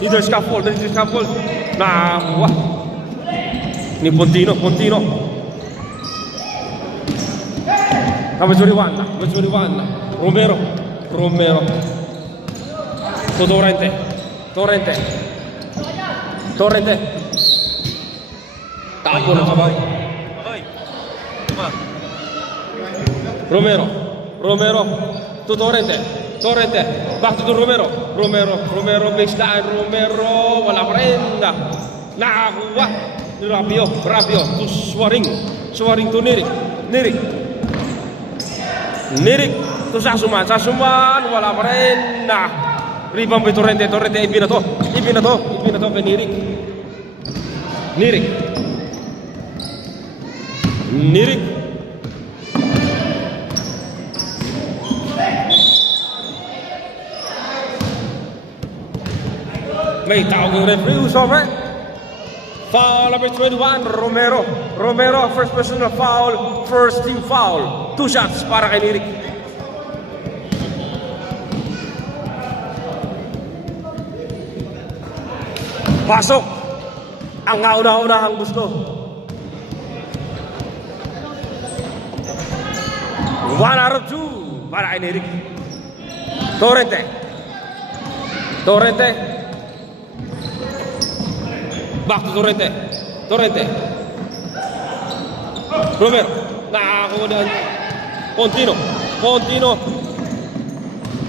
leader scaffold. Nakuha ni Pontino. Number 21. Romero. To Torrente. Tapo na kabaw. Romero. To Torrente. Back to Romero. Baseline. Romero. Wala pa rin. Nakakuha ni Rapio. To Swaring to Nirik. To Sasuman. Wala pa rin. Rebound by Torrente. Ibina to kay Nirik. May tawag yung referee. Who's over? Foul number 21, Romero, first personal foul, first team foul. 2 shots para kay Nirik. Pasok ang nauna-unahang gusto. 1 out of 2 para kay Nirik. Torrente. Back to Torrente. Romero. Nakakuha na.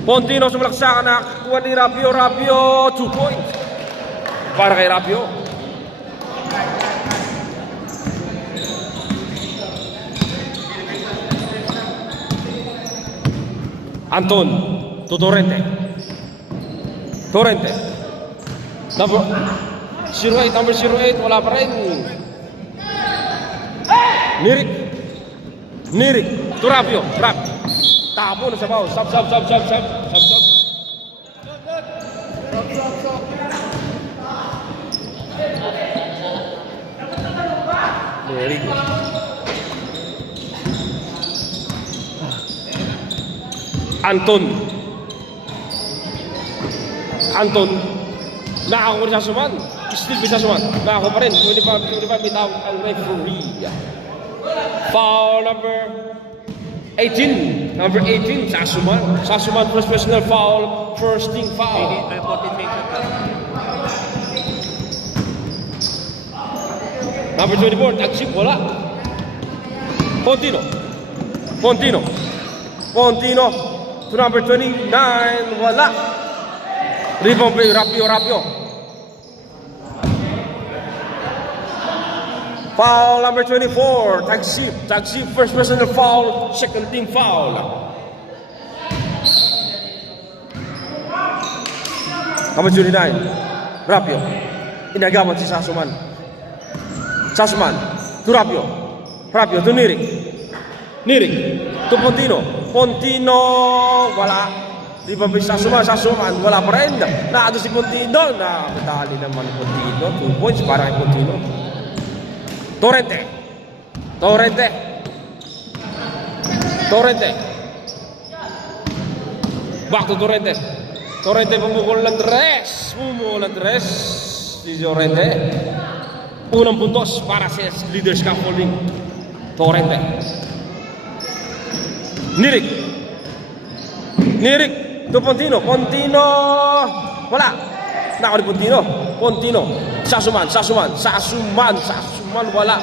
Pontino sumalaksakan. Nakakuha ni Rapio. 2 points para kay Rapio. Anton to Torrente. Number 08, wala pa rin. Nirik to Rapio. Tapo na sa baw. Stop. Very good. Anton. Nakakuha sa Suman. Still bisa Suman. Nakakuha pa rin. 25 bitaw ang referee. Foul number 18. Sasuman first personal foul. First team foul. Number 24. Tagsip. Wala. Pontino. To number 29. Wala. Rebound play. Rapio. Foul number 24, Tagsip, first personal foul, second team foul. Number 29, Rapio. Inagawan si Sasuman, to Rapio to Nirik, to Pontino, wala. Di ba may Sasuman, wala pa rin. Naado si Pontino, nakadali naman Pontino, 2 points para kay Pontino. Torrente. Back to Torrente. Pumukul ng tres. Si Torrente. Unang puntos para sa leader scaffolding. Torrente. Nirik to Pontino. Wala. Nako ni Pontino. Sasuman. Wala.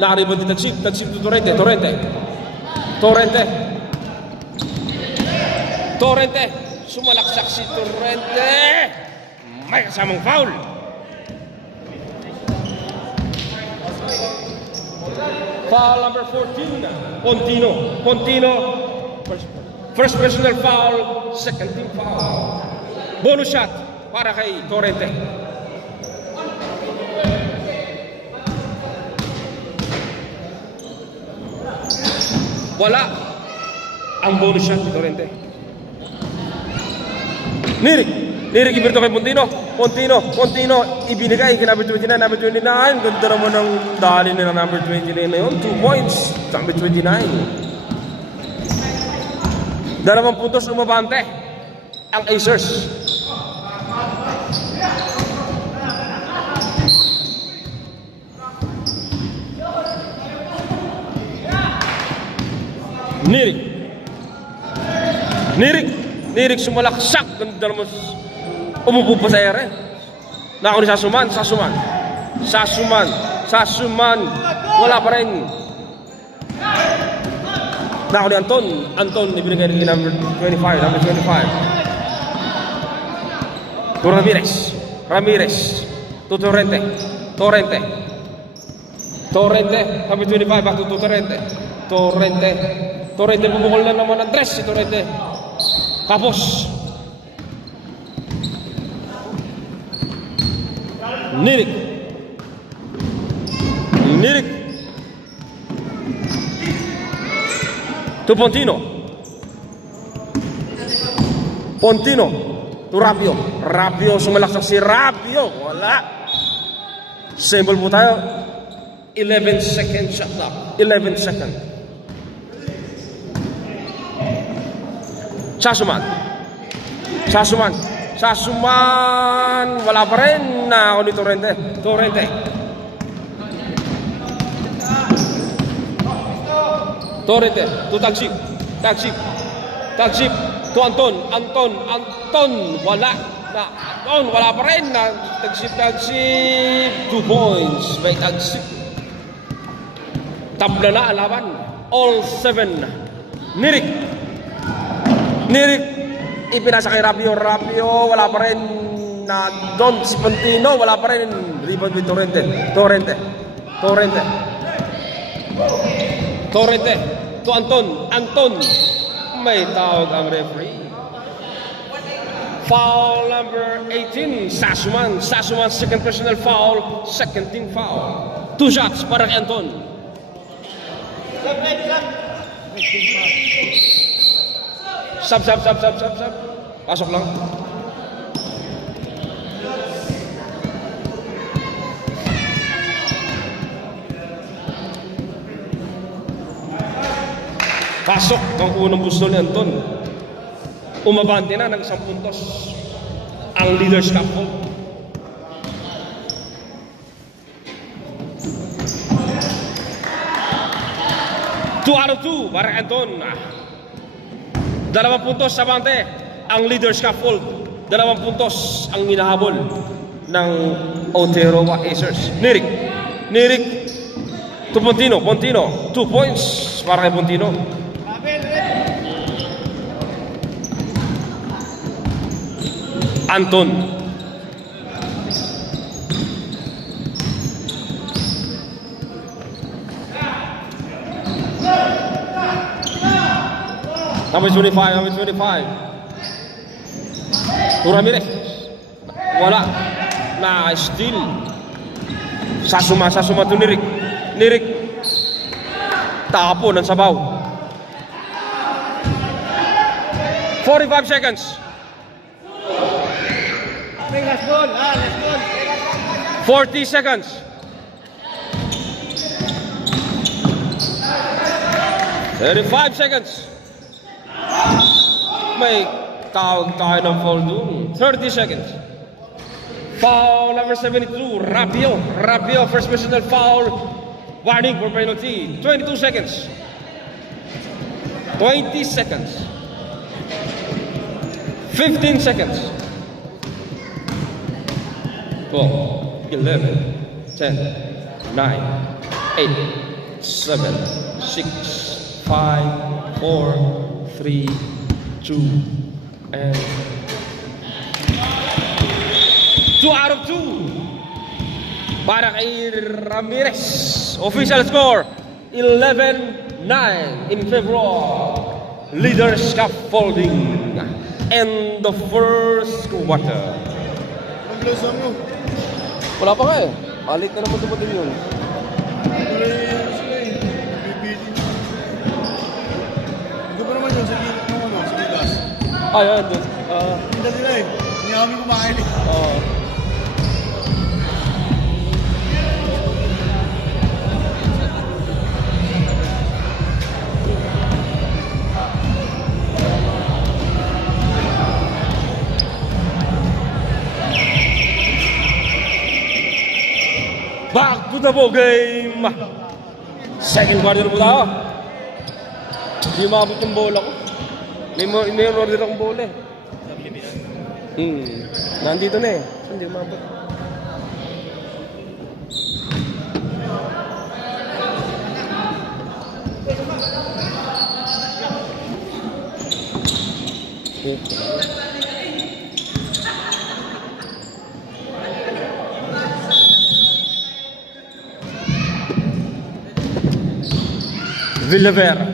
Nakaribon din Tagsip to Torrente. Sumalaksak si Torrente. May kasamang foul. Foul number 14. Pontino. First personal foul, second team foul. Bonus shot para kay Torrente. Wala ang bonus shot ni Torrente. Nirik ibirto kay Pontino ibinigay kay number 29. Ganda naman ng dali nila number 29 na yun. 2 points, number 29. 2 puntos umabante ang Acers. Nirik. Nirik. Nirik sumalaksak. Ganda naman. Umupo pa sa ere. Nako ni Sasuman. Sasuman. Sasuman. Sasuman. Wala pa rin. Nako ni Anton. Anton. Ibinigay rin number 25. Number 25. To Ramirez. Ramirez. To Torrente. Torrente. Torrente. Number 25. Back to Torrente. Torrente. Torrente. Bumukol na naman ang dress si Torrente. Kapos. Nirik. Nirik. To Pontino. Pontino. To Rapio. Rapio. Sumalaksak si Rapio. Wala. Symbol po tayo. 11 second shot clock. 11 second. Sasuman. Sasuman. Sasuman. Wala pa rin. Ako ni Torrente. Torrente. Torrente. To Tagsip. Tagsip. Tagsip. To Anton. Anton. Anton. Wala. Anton. Wala pa rin. Tagsip. Tagsip. 2 points. By Tagsip. Tabla na alaban. All 7. Nirik. Nirik. Ipinasa kay Rapio. Rapio. Wala pa rin. Na Don Pontino. Wala pa rin. Rebound with Torrente. Torrente. Torrente. Torrente. To Anton. Anton. May tawag ang referee. Foul number 18. Sasuman. Sasuman. Second personal foul. Second team foul. 2 shots para kay Anton. Sub. Pasok lang. Pasok ang unang gusto ni Anton. Umabante na ng 10 puntos. Ang leader's couple. Two out of 2 para Anton. 2 puntos sa bante. Ang leader's couple. 2 puntos ang hinahabol ng Aotearoa Acers. Nirik. Nirik. To Pontino. Pontino. 2 points para kay Pontino. Anton. Number 25, number 25. To Ramirez. Wala. Na steal. Sasuma to Nirik. Nirik. Tapo ng sabaw. 45 seconds. Let's go. 40 seconds. 35 seconds. May tawag tayo ng foul doon. 30 seconds. Foul number 72. Rapio. Rapio. First personal foul. Warning for penalty. 22 seconds. 20 seconds. 15 seconds. 12, 11, 10, 9, 8, 7, 6, 5, 4, 3, 2, and 2 out of 2 para kay Ramirez. Official score 11-9 in favor of Leaders Scaffolding in the first quarter. Wala pa ka eh. Alit na naman dumating yun. Hindi pa naman yun sa gilas. Yan doon. Hindi nila eh. Hindi kami kumain eh. Back to the ball game. Second quarter po tayo. Hindi umabot yung bola ko. May order akong bola eh. Nandito na eh. Hindi umabot. Villavera.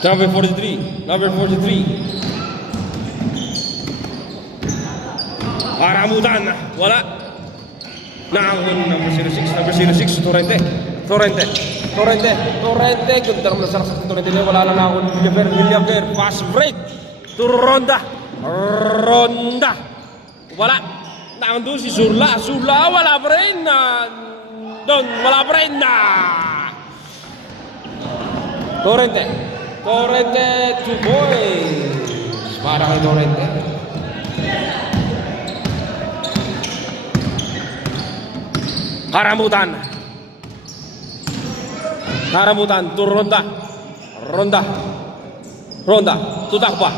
Number 43. Aramutan, wala. Nakakun number 06, Torrente. Ganda naman ang sarap sa Torrente niya. Wala lang nakakun. Villavera. Fast break. To Ronda. Wala. Nakakun si Surla. Wala pa rin. Wala pa rin. Torrente, 2 points. Para kay Torrente. Karamutan to Ronda. To Takba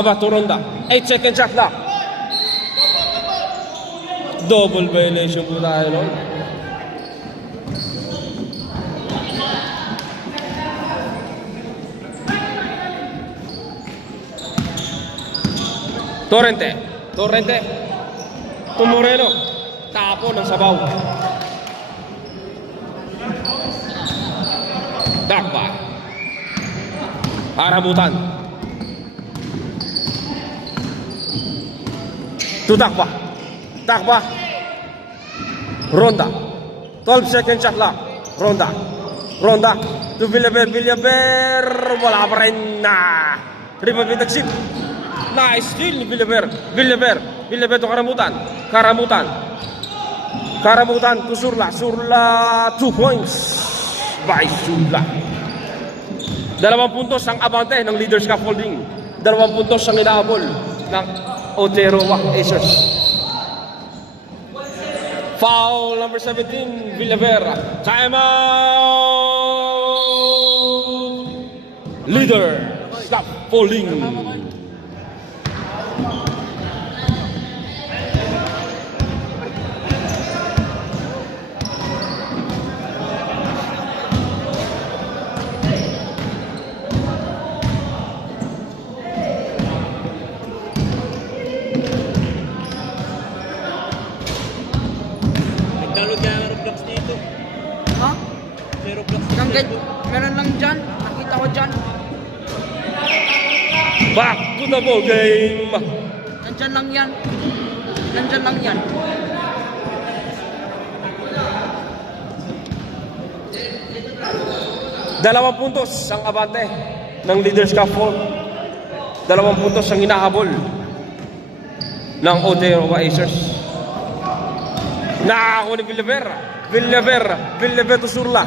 ba to Ronda. 8 seconds shot clock. Double violation po tayo nun. Torrente. Moreno. Tapo ng sabaw. Takba. Aramutan. Takba. Ronda. 12 seconds shot clock. Ronda. To Villavera. Wala pa rin na. Rebound tagsip. Nice steal ni Villavera to Karamutan to Surla 2 points by Surla. 2 puntos ang abante ng Leaders Scaffolding. 2 puntos ang inaabol ng Otero Acers. Foul number 17 Villavera. Time out. Leader Scaffolding. Download ka ng Roblox dito. Ha? May Roblox Hanggang meron lang dyan. Nakita ko dyan. Back to the ball game. Nandyan lang yan. Nandyan lang yan. Dalawang puntos ang abante ng Leaders Scaffold. 2 puntos ang inahabol ng Otero Acers. Nakako ni Villavera to Surla.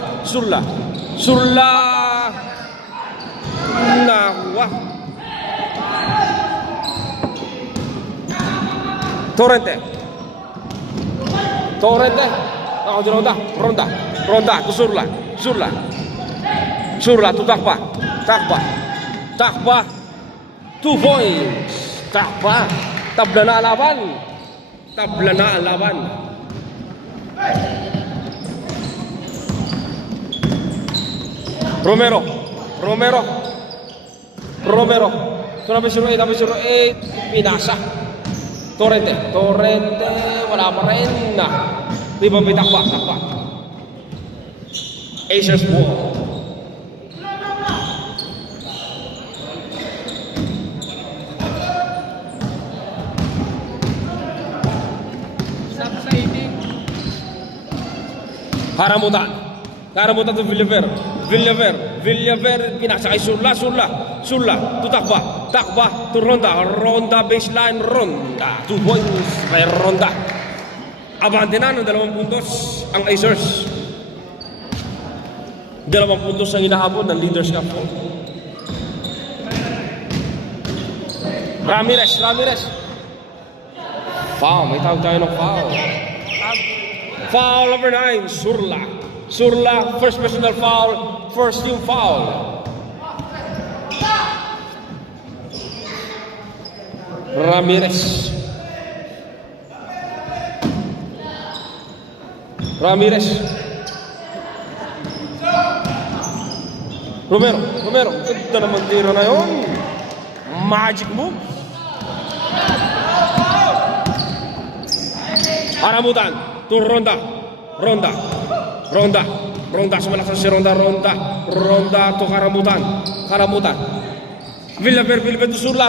Nakuha. Torrente. Ako di Ronda to Surla to Takba. 2 points. Takba. Tabla na ang laban. Romero. So number 08, pinasa. Torrente, wala pa rin na. Rebound by Takba. Acers ball. Karamutan to Villavera, pinasa kay Surla to Takba to Ronda baseline, 2 points kay Ronda. Abante na ng 2 puntos ang Acers. 2 puntos ang inahabol ng Leaders Scaffold. Ramirez. Foul, may tawag tayo ng foul. Foul number 9, Surla. Surla, first personal foul, first team foul. Ramirez. Romero. Ganda naman tiro na yun. Magic move. Aramutan to Ronda. Sumalakas si Ronda to Karamutan. Villaver to Surla.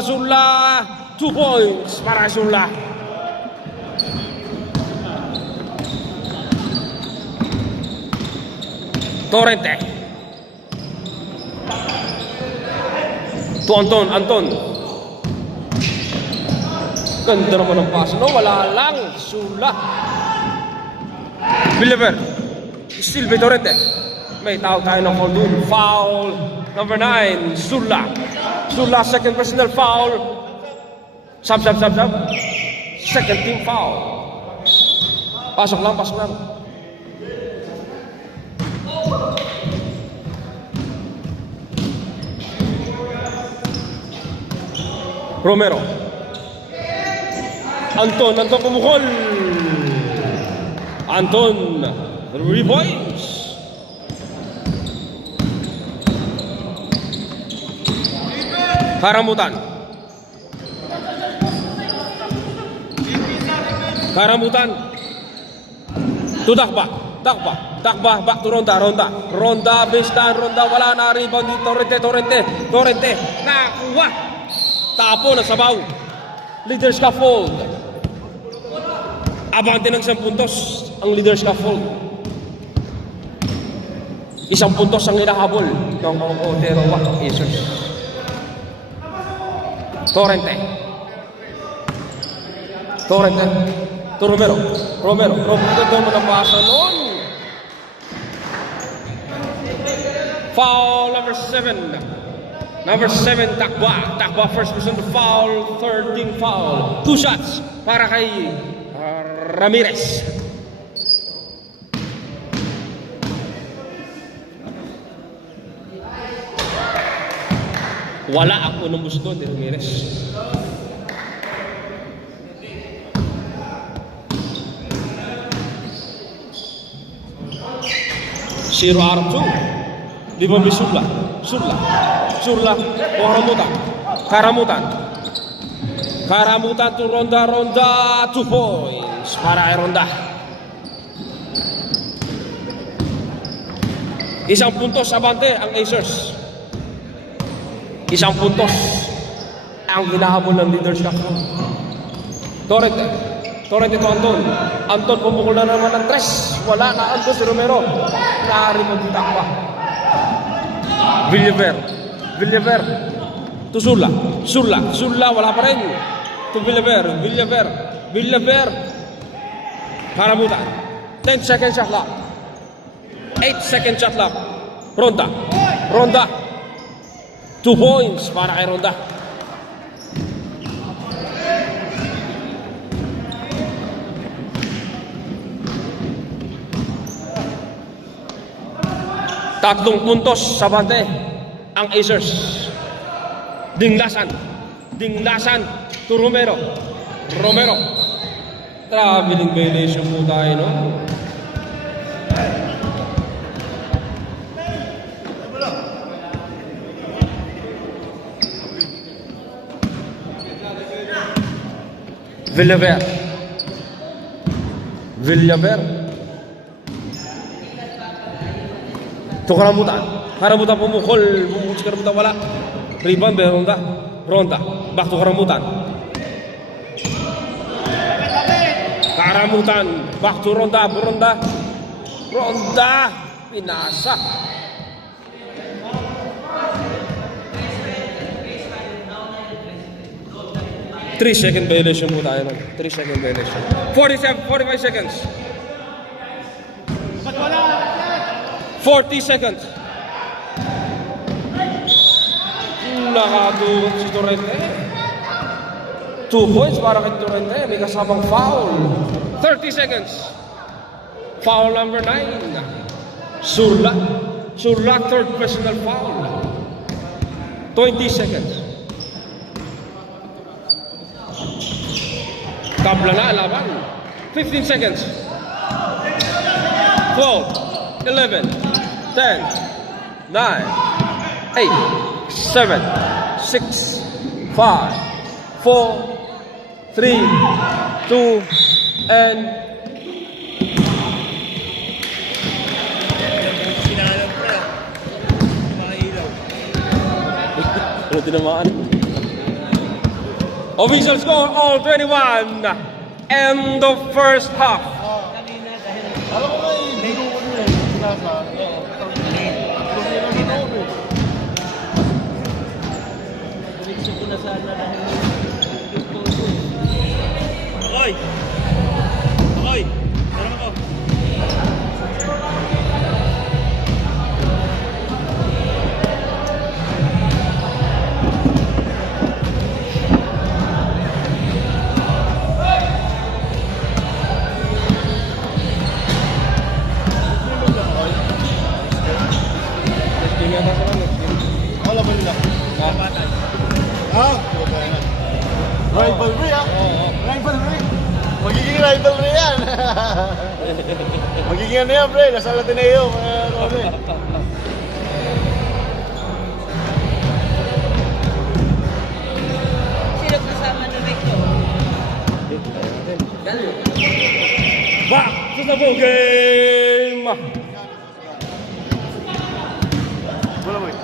2 points para Surla. Torrente to Anton. Ganda naman ang pass, no? Wala lang. Surla. Villaver. Still by Torrente. May tawag tayo ng foul dun. Foul number 9, Surla. Second personal foul. Sub. Second team foul. Pasok lang. Romero. Anton pumukol. Anton, 3 points. Karamutan. To Dakba. Back to Ronda, baseline, wala na, rebound di Torrente. Nakuha. Tapo na sabaw. Leader scaffold. Abante ng 1 puntos ang leader scaffold. 1 puntos ang hinahabol ng Otero Aces. Torrente to Romero. Ganda mo na pasa noon. Foul number 7, Takba first person to foul, third team foul. 2 shots para kay Ramirez. Wala ang unang gusto ni Ramirez. Zero out of 2. Libon may Surla. Karamutan to Ronda. 2 points para kay Ronda. 1 puntos abante ang Acers. 1 puntos ang hinahabol ng leaders na Torrente to Anton pumukul na naman ng 3. Wala na Anton si Romero. Naaripag Takba. Villaver to Surla. Wala pa rin. To Villaver. Karamutan. 10 second shot clock. 8 second shot clock. Ronda. 2 points para kay Ronda. Tatlong puntos sa bante ang Acers. Dinglasan to Romero. Traveling violation po tayo, no? Villaver. To Karamutan pumukol si Karamutan, wala. Rebound by Ronda. Back to Karamutan. Back to Ronda. Pinasa. Three second violation po tayo nun. 3 second violation. 45 seconds. 40 seconds. Nakadurot si Torrente. 2 points para kay Torrente. May kasamang foul. 30 seconds. Foul number 9. Surla. Surla, third personal foul. 20 seconds. Tabla na laban. 15 seconds. 12, 11, 10, 9, 8, 7, 6, 5, 4, 3, 2, and Sinalam pre. Makailaw. ano tinamaan? Official score all 21. End of first half. Kanina dahil Alam ko nga eh, biro ko nila yung sinasa. connection ko na sana dahil Akoy! Akoy! Sarang ako. Ako laban nila. Kapatan. Ah? Rivalry ah. Rivalry. Magiging rivalry yan. Magiging ano yan, pre. Nasa Latineo. Sino kasama ni Victor? Back to the ball game. Wala mo eh.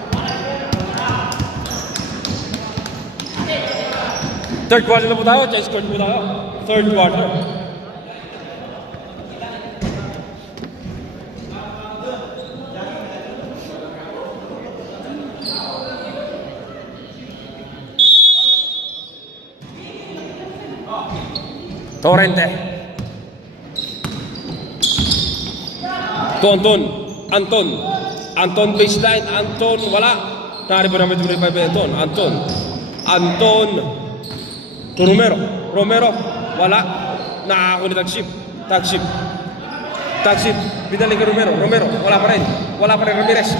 Third quarter na po tayo. Change court po tayo. Third quarter. Torrente. To Anton. Anton baseline. Anton wala. Nari pa namin 25 Anton. Anton. To Romero. Wala. Nakako ni Tag-ship. Binalik kay Romero. Wala pa rin. Ramirez.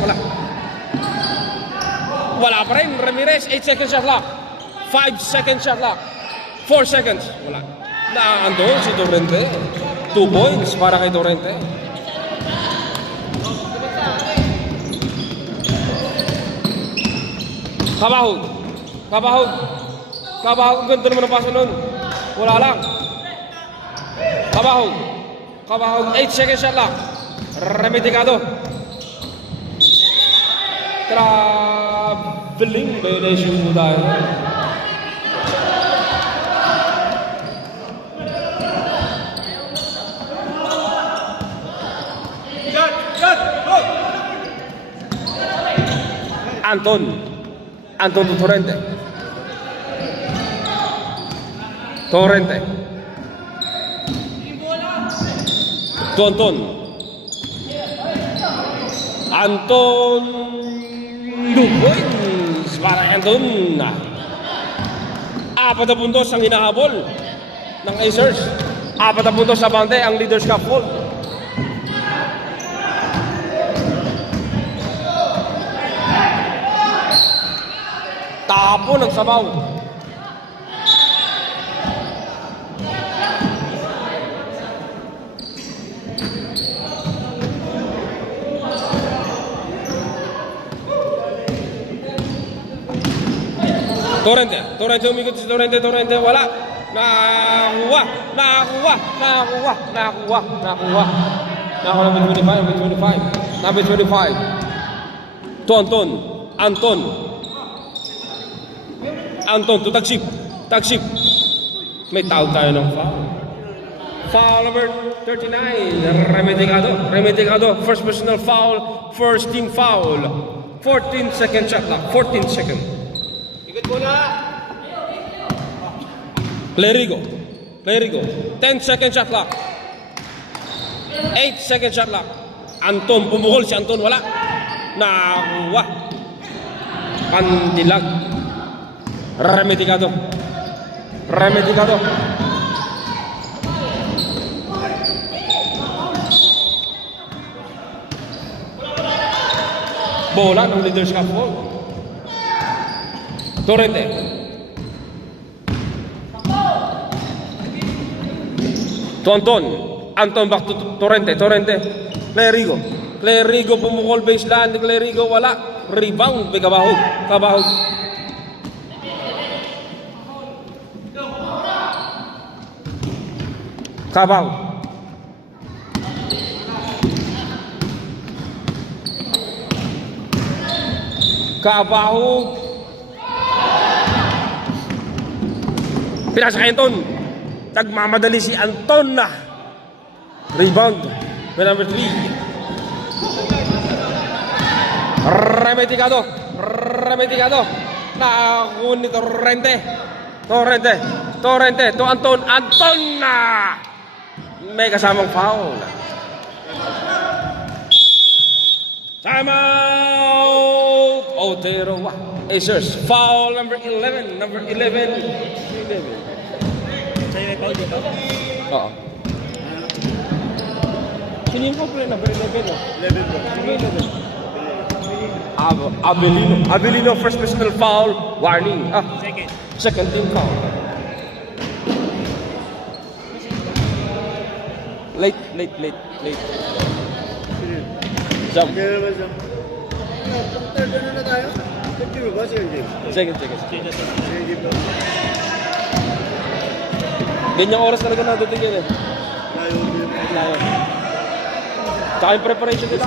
Wala pa rin. Ramirez. 8 seconds shot clock. 5 seconds shot clock. 4 seconds. Wala. Andun si Torrente. 2 points para kay Torrente. Kabahog. Ganda naman ang paso nun. Wala lang. Kabahog. 8 seconds shot lang. Remedigado. Traveling violation po tayo. Anton to Torrente. To Anton 2 points para Anton. 4 puntos ang hinahabol ng Acers. 4 puntos sa bante ang Leaders Cup Hall. Tapo ng sabaw. Torrente umikot si Torrente, wala. Nakuha. Number 25. To Anton to Tag-ship. May tawag tayo ng foul. Foul number 39. Remedigado. First personal foul. First team foul. 14 second shot clock. 14 second. Ikot muna! Clerigo. 10 second shot clock. 8 second shot clock. Anton, pumukol si Anton, wala. Nakuha. Pandilag. Remedigado. Bola ng Leaders Cup Hall. Torrente. To Anton. Anton back to Torrente. Torrente. Clerigo pumukol baseline. Clerigo wala. Rebound. May Kabahog. Kabahog. Kabahog. Kabahog. Pinasa kay Anton. Nagmamadali si Anton na. Rebound. By number 3. Remeticado. Nakakuha ni Torrente. Torrente. To Anton. Anton na. May kasamang foul. Timeout. Otero. Acers. Foul number 11. Number 11. Sa'yo may foul dito? Oo. Sino yung foul play? Number 11. 11 po. Number 11. Abelino first personal foul. Warning. Second. Second team foul. Late. Jump. Kaya naman siya. Third ano na tayo? Third game ba? Second game? Second. Second. Second game ba? Ganyang oras talaga nadating yan eh. Layo. Tsaka yung preparation nila.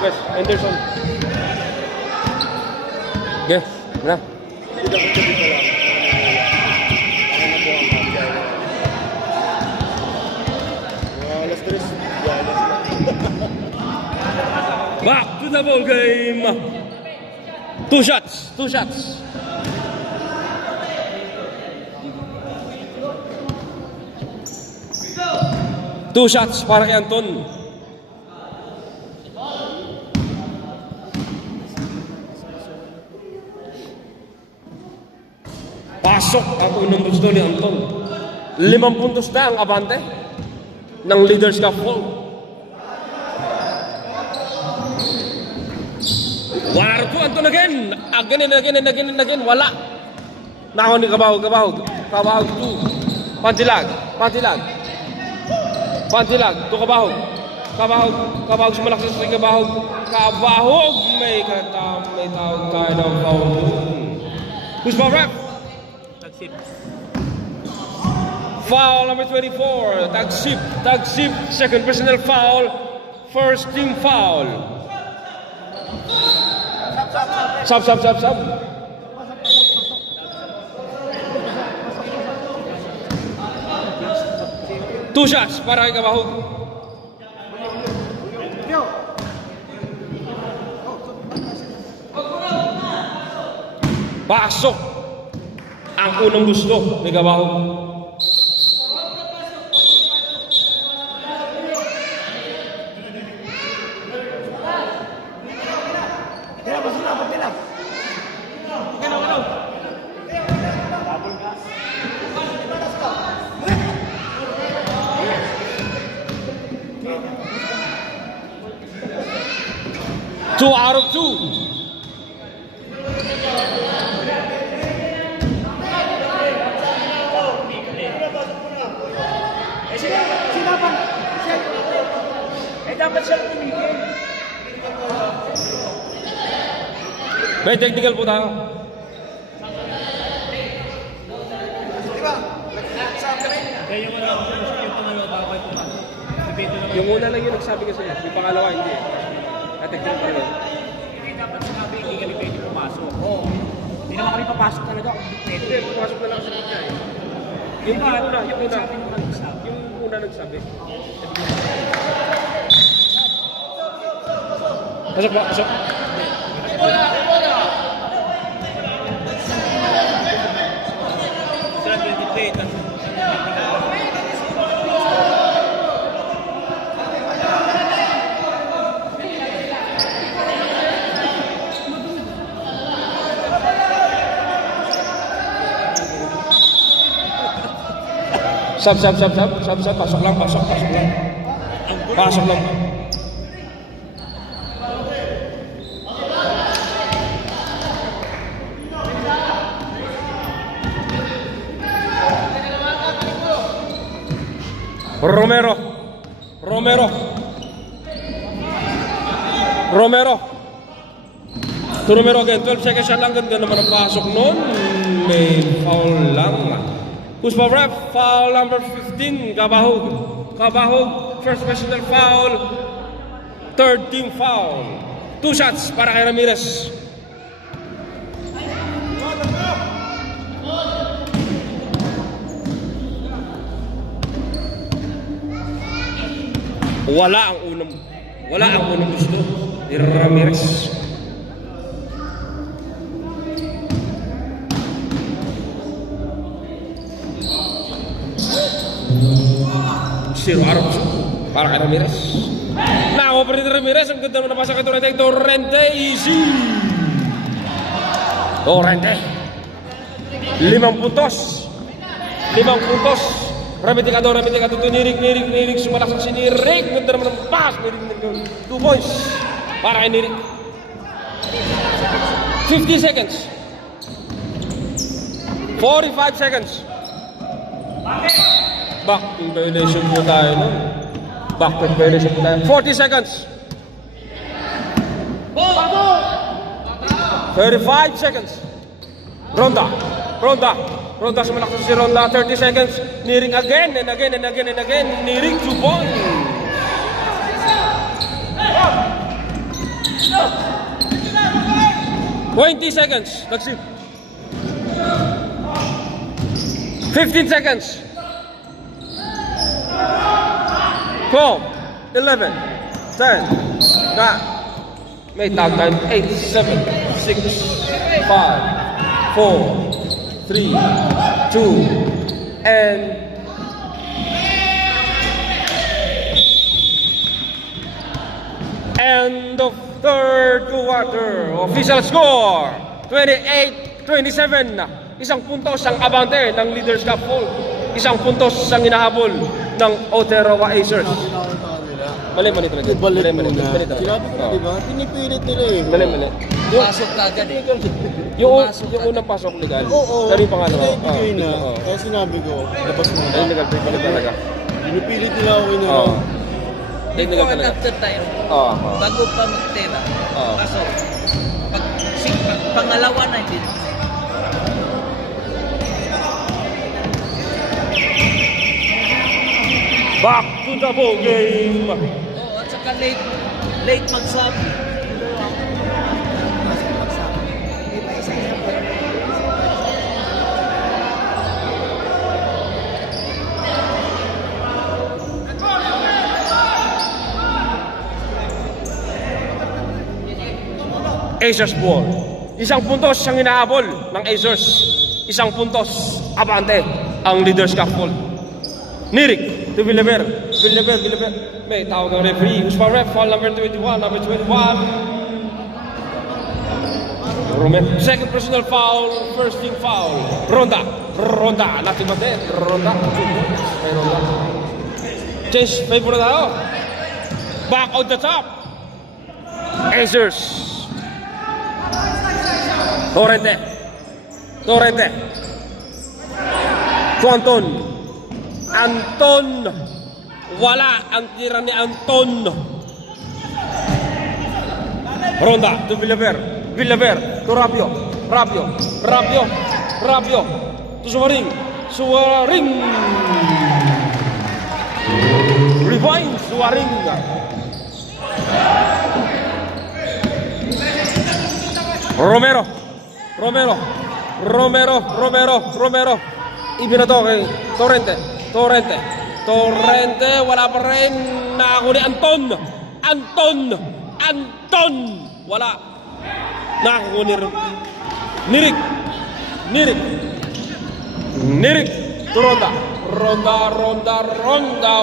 West. Anderson. Okay. Na. Hindi ako sabi pala. Ano na po ang mga alas 3. Back to the ball game. Two shots. Two shots para kay Anton. Pasok ang unang gusto ni Anton. 5 puntos na ang abante ng Leaders Cup Hall. Warto Anton again. Again. Wala. Nakaw ni Kabahog 2. Pantilag. To Kabahog. Kabahog sumalak sa Kabahog. Kabahog may tawag kind of foul. Who's my ref? Tagsip. Foul number 24. Tagsip. Second personal foul. First team foul. Sub. Two shots para kay Kabahog. Pasok ang unang gusto ni Kabahog. Two out of two. Dapat siya tumigil. May technical po tayo. Kaya yung yung tumalo bago ay pumasok. Debate naman. Yung una lang yung nagsabi kasi, yung pangalawa hindi. Technical pa rin. Hindi dapat sinabi, hindi kami pwede pumasok. Oo. Hindi naman kami papasok talaga. Hindi, pumasok na lang sa gitna eh. Yung una nagsabi. Pasok. Sila 23, tapos Sub. Pasok lang. Romero. Romero. Romero. To Romero again. 12 seconds siya lang. Ganda naman ang pasok nun. May foul lang. Who's for ref? Foul number 15. Kabahog. Kabahog. First personal foul. Third team foul. 2 shots para kay Ramirez. Wala ang unang gusto ni Ramirez. Zero araw para kay Ramirez. Na-operate ni Ramirez. Ang ganda naman napasa kay Torrente. Torrente, easy. Torrente. 5 puntos. 5 puntos. Rabitikado to Nirik. Sumalaksak si Nirik. Ganda naman ng pass. Nirik. 2 points para kay Nirik. 50 seconds. 45 seconds. Back in violation po tayo, no? Back in violation po tayo. 40 seconds. 35 seconds. Ronda. Sumalaksak si Ronda. 30 seconds. Niring again. Niring 2 points. $20 seconds. That's it. 15 seconds. 12, 11, 10, 9. May tag time. 8, 7, 6, 5, 4, 3, 2, and end of third quarter. Official score 28-27. Isang puntos ang abante ng Leaders Cup Fold. Isang puntos ang inahabol ng Aotearoa Acers. Mali talaga. Balik Mali. muna. Sinabi ko na, di ba? Pinipilit nila eh. Mali. Pasok ka agad eh. Yung unang pasok legal. Oo. Pero yung pangalawa. Pinibigay na. Kaya sinabi ko, labas mo na. Legal talaga. Pinipilit nila ako na. Oo. Before and after time, Oo. bago pa magtira. Oo. Pasok. Pag pangalawa na hindi. Back to the ball game. At saka late mag-sub. Acers ball. Isang puntos ang inahabol ng Acers. Isang puntos abante ang Leaders Cup Fold. Nirik to Villaver. May tawag ng referee. Who's for ref? Foul number 21. Romero. Second personal foul. First team foul. Ronda. Lati bate. Ronda. May Ronda. Change favor na tayo. Back on the top. Acers. Torrente. To Anton. Wala ang tira ni Anton. Ronda to Villaver. To Rabio. To Suwaring. Rewind Suwaring. Romero. Ibina to kay Torrente. Wala pa rin. Nakahuli Anton. Wala. Nakahuli Nirik. To Ronda.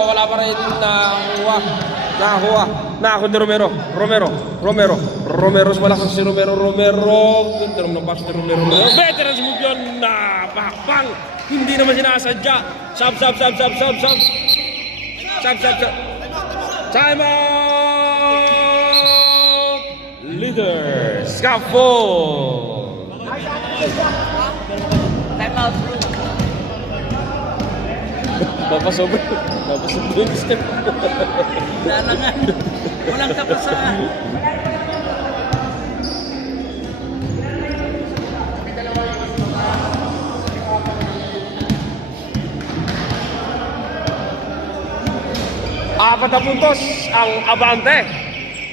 Wala pa rin. Nakakuha ni Romero. Sumalaksak si Romero. Ganda naman ng pass ni Romero. Veterans move yun. Pakpang. Hindi naman sinasadya. Sub. Time out. Leaders Cup Fold. Time out. Papasobra. Papasobra yung step. Lalangan. Walang kapasahan. Apat na puntos ang abante.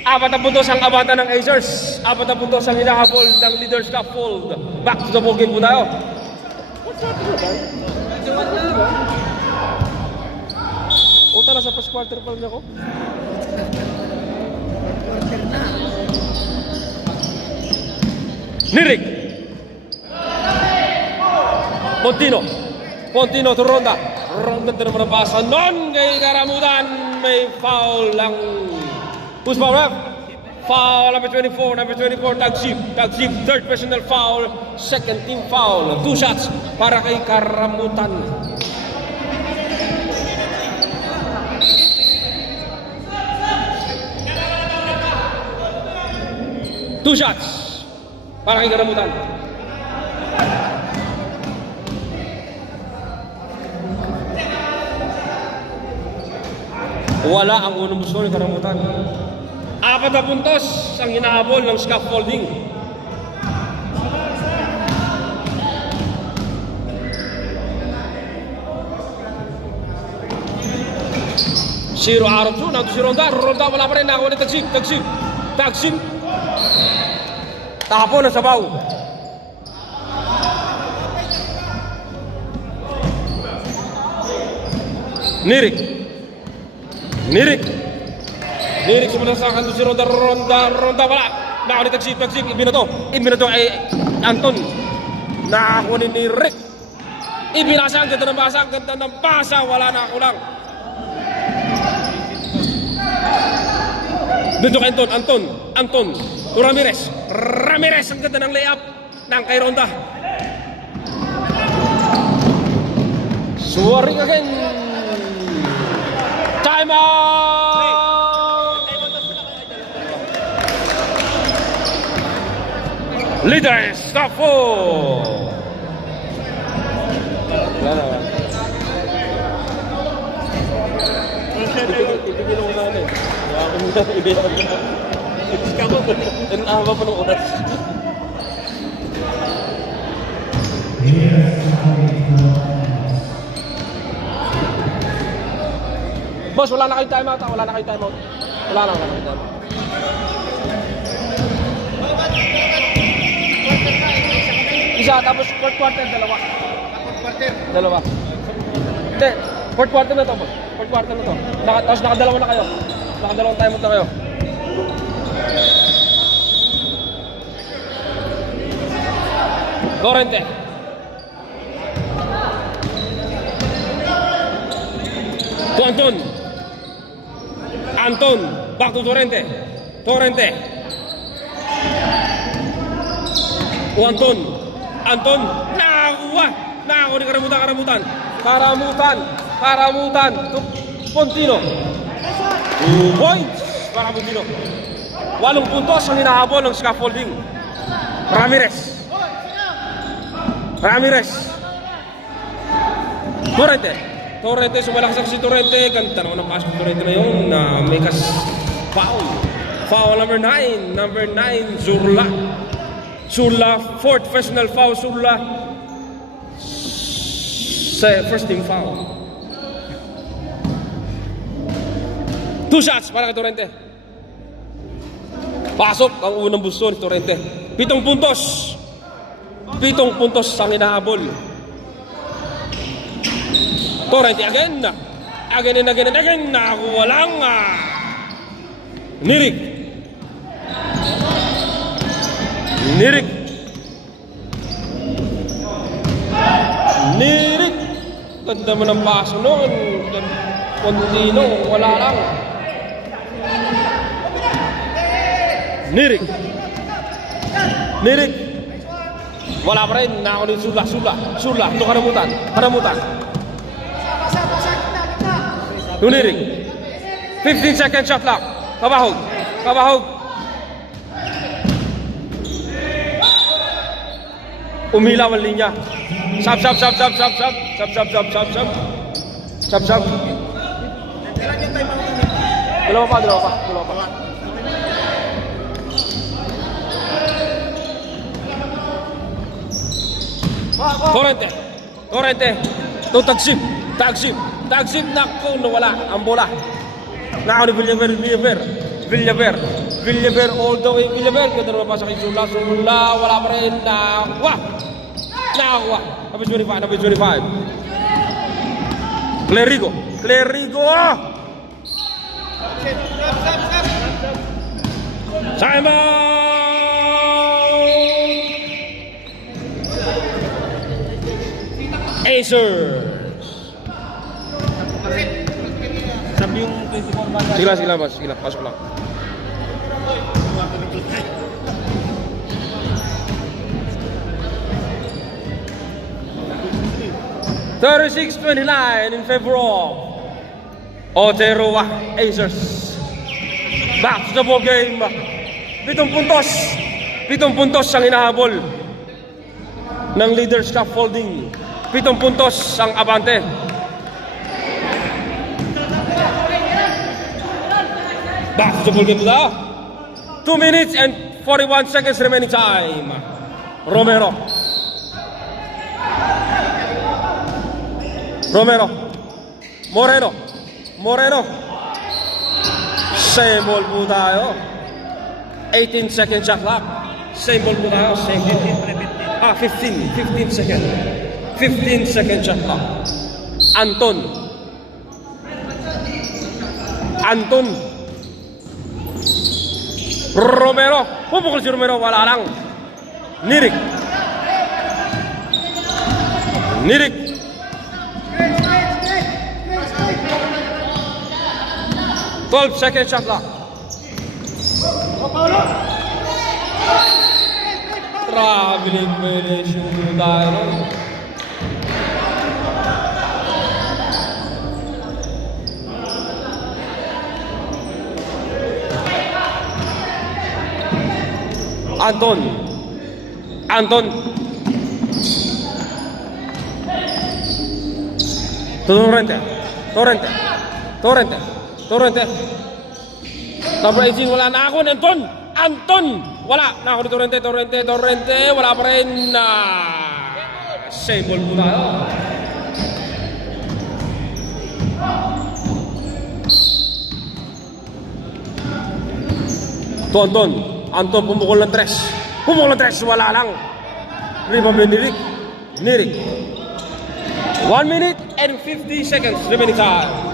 Apat na puntos ang abante ng Acers. Apat na puntos ang hinahabol ng Leaders Scaffold. Back to the ball game po tayo. Punta na sa first quarter pa rin ako. Nirik. Pontino to Ronda. Ronda na naman ang pasa. Non kay Karamutan. May foul lang. Who's foul ref? Foul number 24, Tagsip, third personal foul, second team foul. 2 shots para kay Karamutan. Two shots para kay Karamutan. Wala ang unang gusto ni Karamutan. 4 na puntos ang hinahabol ng scaffolding. Zero out of two. Now to si Ronda. Ronda wala pa rin. Nakakuha ni Tagsip. Tapo na sabaw. Nirik sumunod sa kanto si Ronda wala. Nakakuha ni Tagsip. Ibinato ay Anton. Nakakuha ni Nirik. Ibinasa ang ganda ng basa. Wala na kulang. Dito kay Anton to Ramirez ang ganda ng layup ng kay Ronda. Scoring again. Time out. Leaders Scaffold. Ibigin mo na natin. Ang ahaba pa ng oras. Boss, wala na kayong timeout. Wala na kayong timeout. Isa, tapos fourth quarter, dalawa. Hindi, fourth quarter na to, boss. Tapos nakadalawa na kayo. Nakadalawang timeout na kayo. Torrente. To Anton. Back to Torrente. Anton. Nakakuha ni Karamutan. To Pontino. 2 points para Pontino. 8 puntos ang hinahabol ng scaffolding. Ramirez. Torrente, sumalakas si Torrente. Ganda naman ang pass ng Torrente na yun. May foul. Foul number 9. Zurla, fourth personal foul. Zurla, first team foul. 2 shots para kay Torrente. Pasok ang unang busto ni Torrente. 7 puntos. 7 puntos ang hinahabol. Torrente again. Nakakuha lang. Nirik. Ganda mo ng paso noon. Pontino, wala lang. Nirik. Wala pa rin. Nakakuha ni Sula. Ito Karamutan. Nirik. 15-second shot clock. Kabahog. Umilaw ang linya. Sab. Sharp. Kailan yung time ang minute? Dalawa pa. Torrente. To tagsip. Naku, nawala ang bola. Naku ni Villaver all the way. Villaver, ganda naman pa sa kay Sula. Wala pa rin. Nakuha. Number 25. Clerigo. Simon! Acers! Sabi yung 24 bata. Sige lang, pasok lang. $36-29 in favor of Aotearoa Acers. Back to the ball game. 7 puntos ang hinahabol ng leader scaffolding. 7 puntos ang abante. Back to the ball game to 2 minutes and 41 seconds remaining time. Romero. Moreno. Same ball po tayo. 18 second shot clock. Same ball po tayo. 15 second. 15 second shot clock. Anton. Romero. Pupukul si Romero. Wala lang. Nirik. 12 second shot clock. Traveling violation tayo. Anton. Torrente. Number 18, wala na ako. Anton. Wala na ako ni Torrente. Wala pa rin. Same ball muna. Anton pumukul ng tres. Wala lang. Rebound Nirik. 1 minute and 50 seconds remaining time.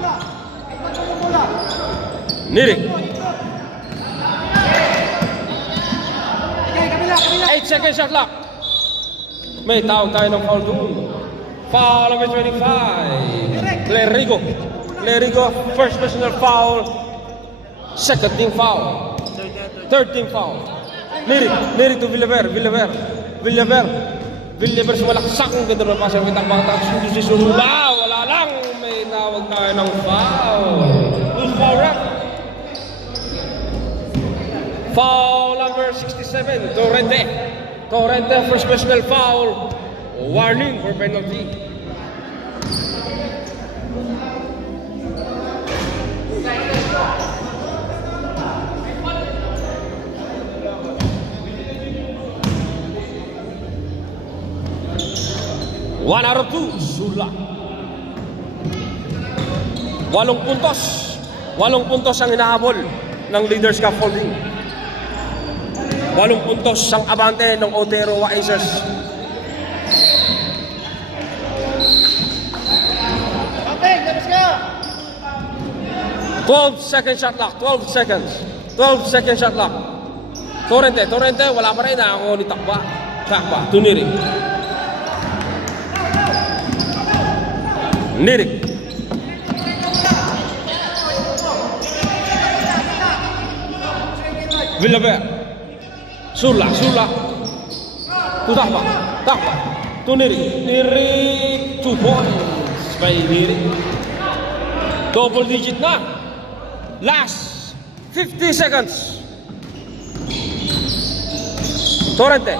Nirik. 8 second shot clock. May tawag tayo ng foul doon. Foul number 25. Clerigo. First personal foul. Second team foul. Third team foul. Nirik to Villaver. Villaver sumalaksak. Ang ganda ng pasang kitang bata. Si Sula. Wala lang. May tawag tayo ng foul. Who's foul rep? Foul number 67, Torrente, first personal foul. Warning for penalty. One out of 2, Sula. 8 puntos. 8 puntos ang hinahabol ng leader scaffolding. 8 puntos ang abante ng Aotearoa Acers. Tapos ka! 12 second shot clock. 12 second shot clock. Torrente, wala pa rin. Ako ni Takba, Nirik. Villaver. Sula. Takba. To Nirik. 2 points by Nirik. Double digit na. Last 50 seconds. Torrente.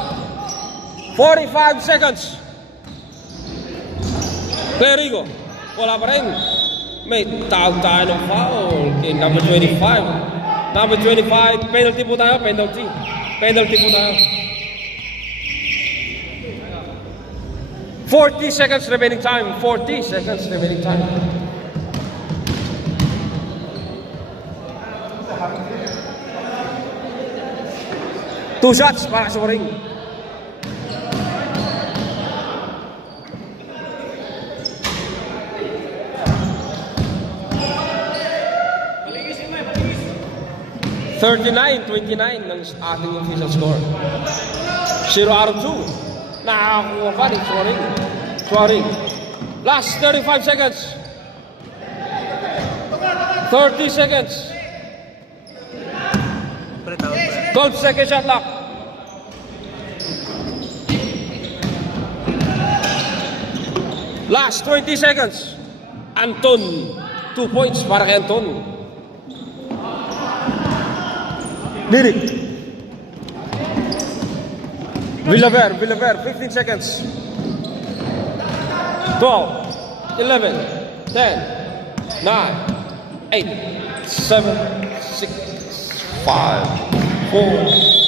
45 seconds. Clerigo. Wala pa rin. May tawag tayo ng foul kay number 25. Number 25, penalty po tayo, penalty. Penalty po tayo. 40 seconds remaining time. 40 seconds remaining time. Two shots para sa ring. Paligisin mo eh, paligis. 39-29 ng ating official score. 0 out of 2. Nakakuha pa rin Suaring. Suaring. Last 35 seconds. 30 seconds. 12 second shot clock. Last 20 seconds. Anton. 2 points para kay Anton. Nirik. Villaver, 15 seconds. 12, 11, 10, 9, 8, 7, 6, 5, 4,